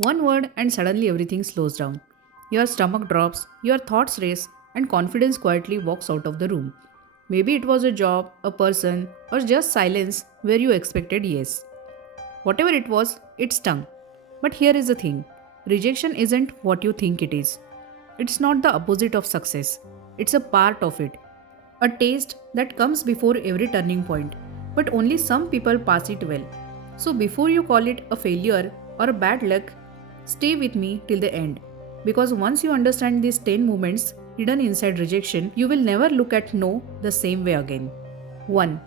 One word, and suddenly everything slows down. Your stomach drops, your thoughts race, and confidence quietly walks out of the room. Maybe it was a job, a person, or just silence where you expected yes. Whatever it was, it stung. But here is the thing, rejection isn't what you think it is. It's not the opposite of success, it's a part of it. A taste that comes before every turning point, but only some people pass it well. So before you call it a failure or a bad luck, stay with me till the end. Because once you understand these 10 moments hidden inside rejection, you will never look at no the same way again. 1.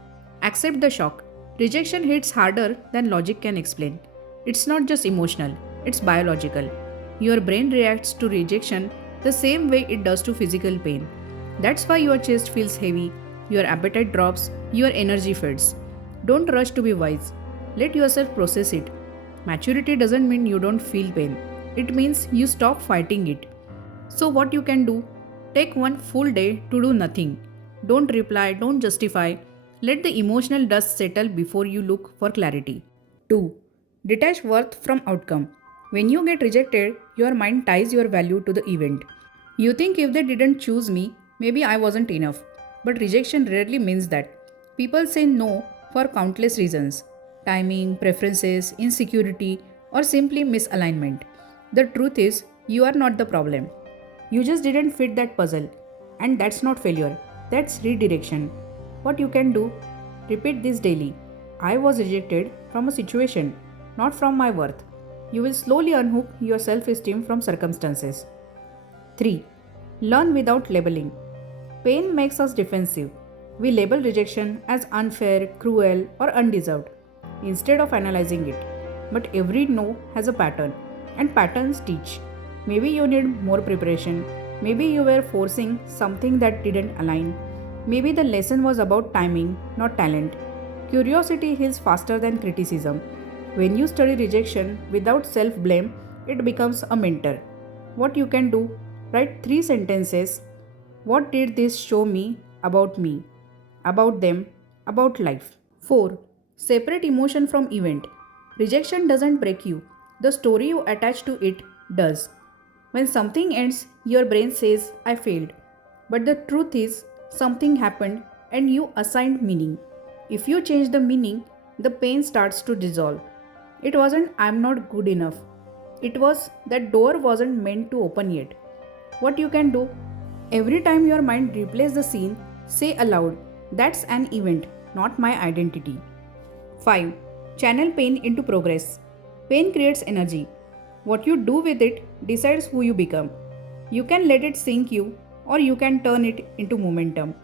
Accept the shock. Rejection hits harder than logic can explain. It's not just emotional, it's biological. Your brain reacts to rejection the same way it does to physical pain. That's why your chest feels heavy, your appetite drops, your energy fades. Don't rush to be wise. Let yourself process it. Maturity doesn't mean you don't feel pain. It means you stop fighting it. So what you can do? Take one full day to do nothing. Don't reply, don't justify. Let the emotional dust settle before you look for clarity. 2. Detach worth from outcome. When you get rejected, your mind ties your value to the event. You think if they didn't choose me, maybe I wasn't enough. But rejection rarely means that. People say no for countless reasons: timing, preferences, insecurity, or simply misalignment. The truth is, you are not the problem. You just didn't fit that puzzle. And that's not failure, that's redirection. What you can do? Repeat this daily. I was rejected from a situation, not from my worth. You will slowly unhook your self esteem from circumstances. 3. Learn without labeling. Pain makes us defensive. We label rejection as unfair, cruel, or undeserved instead of analyzing it. But every no has a pattern, and patterns teach. Maybe you need more preparation. Maybe you were forcing something that didn't align. Maybe the lesson was about timing, not talent. Curiosity heals faster than criticism. When you study rejection without self blame, it becomes a mentor. What you can do? Write 3 sentences. What did this show me, about them, about life? 4. Separate emotion from event. Rejection doesn't break you, the story you attach to it does. When something ends, your brain says, I failed. But the truth is, something happened and you assigned meaning. If you change the meaning, the pain starts to dissolve. It wasn't I'm not good enough. It was that door wasn't meant to open yet. What you can do? Every time your mind replays the scene, say aloud, that's an event, not my identity. 5. Channel pain into progress. Pain creates energy. What you do with it decides who you become. You can let it sink you, or you can turn it into momentum.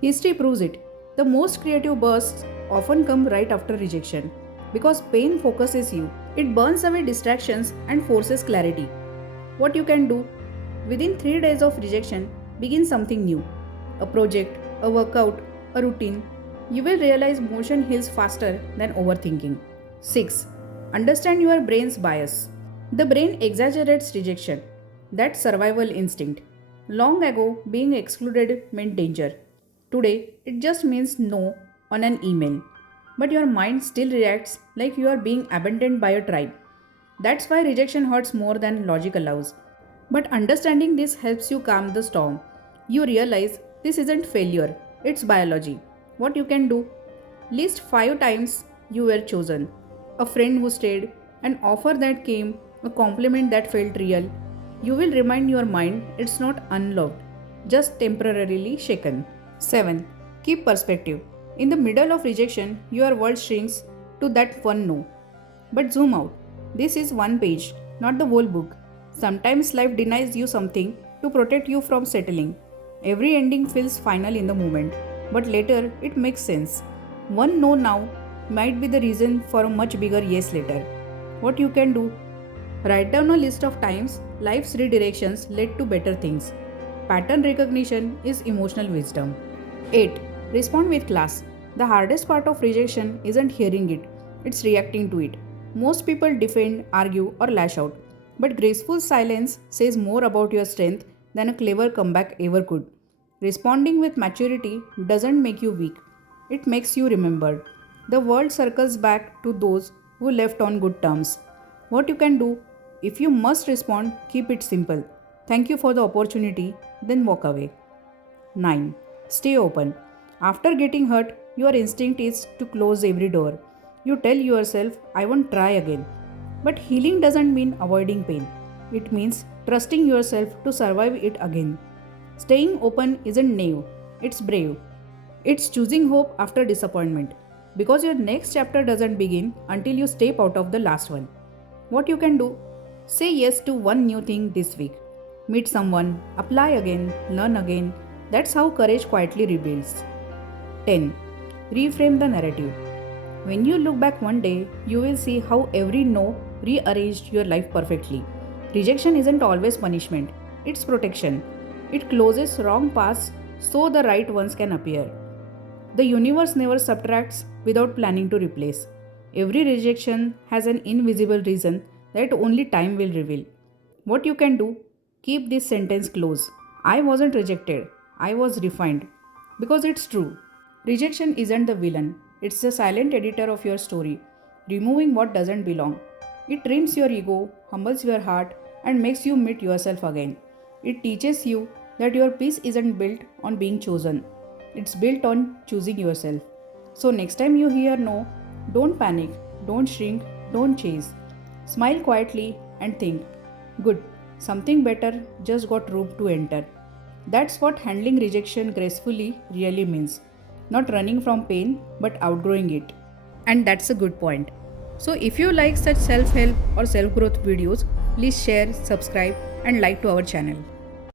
History proves it. The most creative bursts often come right after rejection because pain focuses you. It burns away distractions and forces clarity. What you can do? Within 3 days of rejection, begin something new: a project, a workout, a routine. You will realize motion heals faster than overthinking. 6. Understand your brain's bias. The brain exaggerates rejection. That's survival instinct. Long ago, being excluded meant danger. Today, it just means no on an email. But your mind still reacts like you are being abandoned by a tribe. That's why rejection hurts more than logic allows. But understanding this helps you calm the storm. You realize this isn't failure, it's biology. What you can do? List 5 times you were chosen: a friend who stayed, an offer that came, a compliment that felt real. You will remind your mind it's not unloved, just temporarily shaken. 7. Keep perspective. In the middle of rejection, your world shrinks to that one no. But zoom out. This is one page, not the whole book. Sometimes life denies you something to protect you from settling. Every ending feels final in the moment, but later it makes sense. One no now might be the reason for a much bigger yes later. What you can do? Write down a list of times life's redirections led to better things. Pattern recognition is emotional wisdom. 8. Respond with class. The hardest part of rejection isn't hearing it, it's reacting to it. Most people defend, argue, or lash out. But graceful silence says more about your strength than a clever comeback ever could. Responding with maturity doesn't make you weak, it makes you remembered. The world circles back to those who left on good terms. What you can do? If you must respond, keep it simple. Thank you for the opportunity, then walk away. 9. Stay open. After getting hurt, your instinct is to close every door. You tell yourself, I won't try again. But healing doesn't mean avoiding pain, it means trusting yourself to survive it again. Staying open isn't naive, it's brave. It's choosing hope after disappointment. Because your next chapter doesn't begin until you step out of the last one. What you can do? Say yes to one new thing this week. Meet someone, apply again, learn again. That's how courage quietly rebuilds. 10. Reframe the narrative. When you look back one day, you will see how every no rearranged your life perfectly. Rejection isn't always punishment, it's protection. It closes wrong paths so the right ones can appear. The universe never subtracts without planning to replace. Every rejection has an invisible reason that only time will reveal. What you can do? Keep this sentence close. I wasn't rejected, I was refined. Because it's true. Rejection isn't the villain, it's the silent editor of your story, removing what doesn't belong. It trims your ego, humbles your heart, and makes you meet yourself again. It teaches you that your peace isn't built on being chosen, it's built on choosing yourself. So, next time you hear no, don't panic, don't shrink, don't chase. Smile quietly and think, good, something better just got room to enter. That's what handling rejection gracefully really means. Not running from pain, but outgrowing it. And that's a good point. So, if you like such self help or self growth videos, please share, subscribe, and like to our channel.